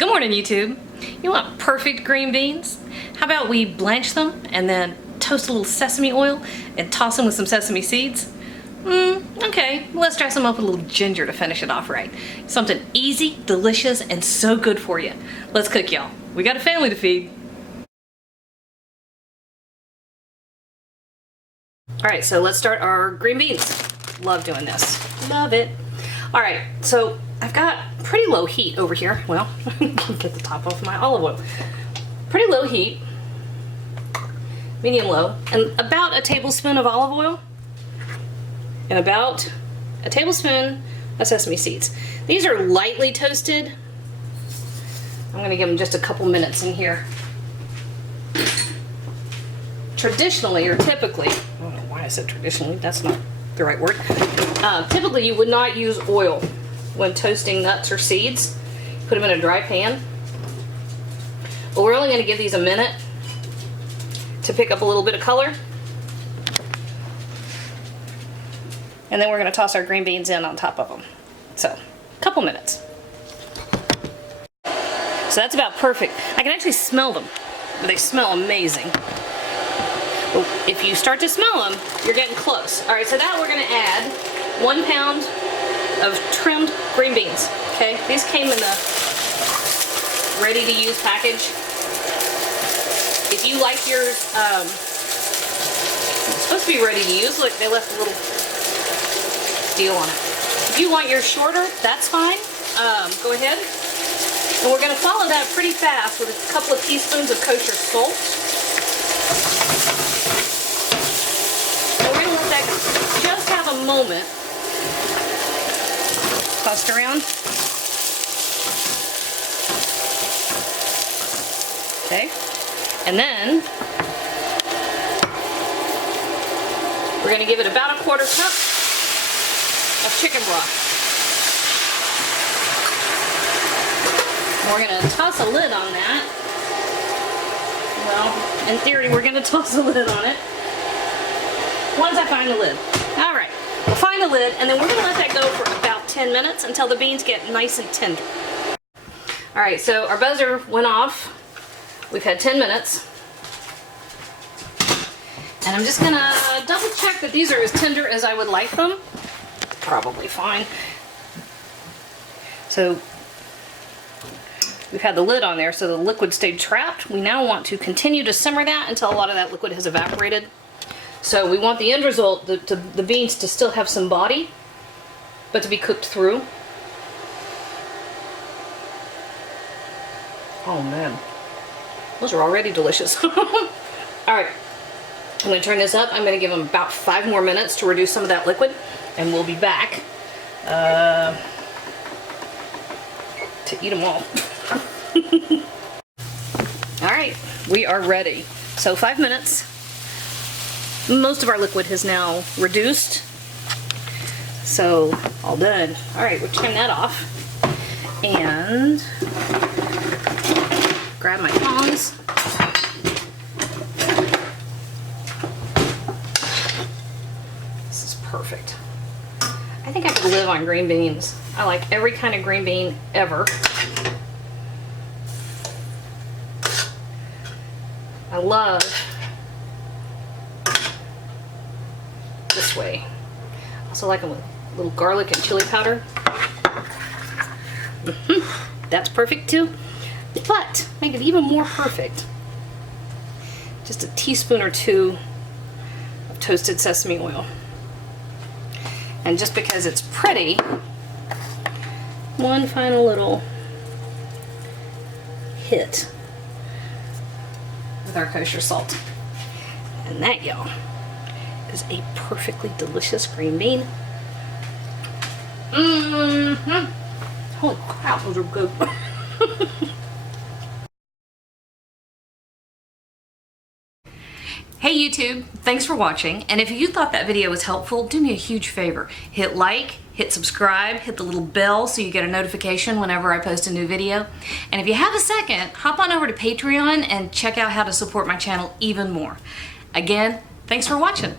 Good morning, YouTube. You want perfect green beans? How about we blanch them and then toast a little sesame oil and toss them with some sesame seeds? Okay, let's dress them up with a little ginger to finish it off right. Something easy, delicious, and so good for you. Let's cook, y'all. We got a family to feed. All right, so let's start our green beans. Love doing this. Love it. All right, so I've got pretty low heat over here. Well, get the top off my olive oil. Pretty low heat, medium low, and about a tablespoon of olive oil and about a tablespoon of sesame seeds. These are lightly toasted. I'm gonna give them just a couple minutes in here. Traditionally, or typically, I don't know why I said traditionally, that's not the right word. Typically, you would not use oil when toasting nuts or seeds. Put them in a dry pan. But we're only going to give these a minute to pick up a little bit of color. And then we're going to toss our green beans in on top of them. So, a couple minutes. So that's about perfect. I can actually smell them. They smell amazing. But if you start to smell them, you're getting close. All right, so now we're going to add 1 pound of trimmed green beans. Okay, these came in the ready-to-use package. If you like yours, it's supposed to be ready to use. Look, they left a little deal on it. If you want yours shorter, that's fine. Go ahead. And we're going to follow that pretty fast with a couple of teaspoons of kosher salt. Just have a moment. Tossed around. Okay. And then we're going to give it about a 1/4 cup of chicken broth. We're going to toss a lid on that. Well, in theory, we're going to toss a lid on it. Once I find the lid. All right, we'll find the lid, and then we're gonna let that go for about 10 minutes until the beans get nice and tender. All right, so our buzzer went off. We've had 10 minutes. And I'm just gonna double check that these are as tender as I would like them. Probably fine. So we've had the lid on there so the liquid stayed trapped. We now want to continue to simmer that until a lot of that liquid has evaporated. So we want the end result, the beans to still have some body, but to be cooked through. Oh man, those are already delicious. All right, I'm gonna turn this up. I'm gonna give them about 5 more minutes to reduce some of that liquid, and we'll be back to eat them all. All right, we are ready. So 5 minutes. Most of our liquid has now reduced, so all done. All right, we'll turn that off and grab my tongs. This is perfect. I think I could live on green beans. I like every kind of green bean ever. I love this way. Also like them with a little garlic and chili powder. That's perfect too. But make it even more perfect, just a teaspoon or 2 of toasted sesame oil. And just because it's pretty, one final little hit with our kosher salt. And that, y'all, is a perfectly delicious green bean. Holy crap, those are good. Hey YouTube, thanks for watching, and if you thought that video was helpful, do me a huge favor. Hit like, hit subscribe, hit the little bell so you get a notification whenever I post a new video. And if you have a second, hop on over to Patreon and check out how to support my channel even more. Again, thanks for watching.